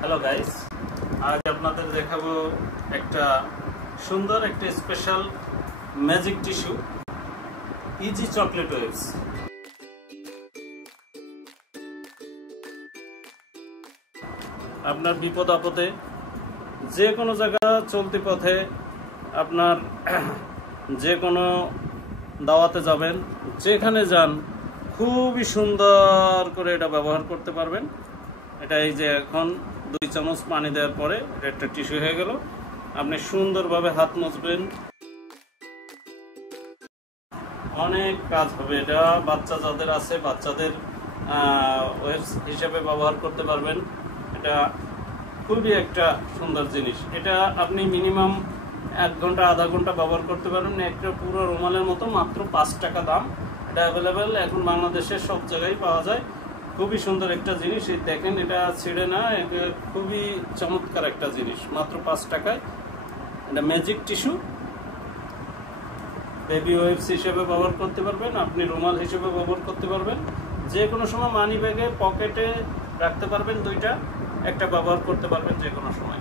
Hello guys, আজ আপনাদের দেখাবো একটা সুন্দর একটা special magic tissue easy chocolate waves. আপনার বিপদ আপদে যে কোনো জায়গা চলতি পথে আপনার যে কোনো দাওয়াতে যাবেন, যেখানে যান খুবই সুন্দর করে এটা ব্যবহার করতে পারবেন। এটা এই যে এখন 2 চামচ পানি দেওয়ার পরে এটা একটা টিস্যু হয়ে গেল। আপনি সুন্দরভাবে হাত মুছবেন, অনেক কাজ হবে। এটা বাচ্চা যাদের আছে বাচ্চাদের ওয়েবস হিসেবে ব্যবহার করতে পারবেন। এটা খুবই একটা সুন্দর জিনিস। এটা আপনি মিনিমাম 1 ঘন্টা আধা ঘন্টা ব্যবহার করতে পারবেন। একটা পুরো রুমালের মতো, মাত্র 5 টাকা দাম। এটা অ্যাভেলেবেল এখন বাংলাদেশের সব জায়গায় পাওয়া যায়। খুবই সুন্দর একটা জিনিস। এই দেখেন, এটা ছিঁড়ে না, এটা খুবই চমৎকার একটা জিনিস, মাত্র 5 টাকায়। এটা ম্যাজিক টিস্যু বেবি ওয়েবস হিসেবে ব্যবহার করতে পারবেন, আপনি রুমাল হিসেবে ব্যবহার করতে পারবেন, যে কোনো সময় মানি ব্যাগে পকেটে রাখতে পারবেন। 2টা, একটা ব্যবহার করতে পারবেন যে কোনো সময়।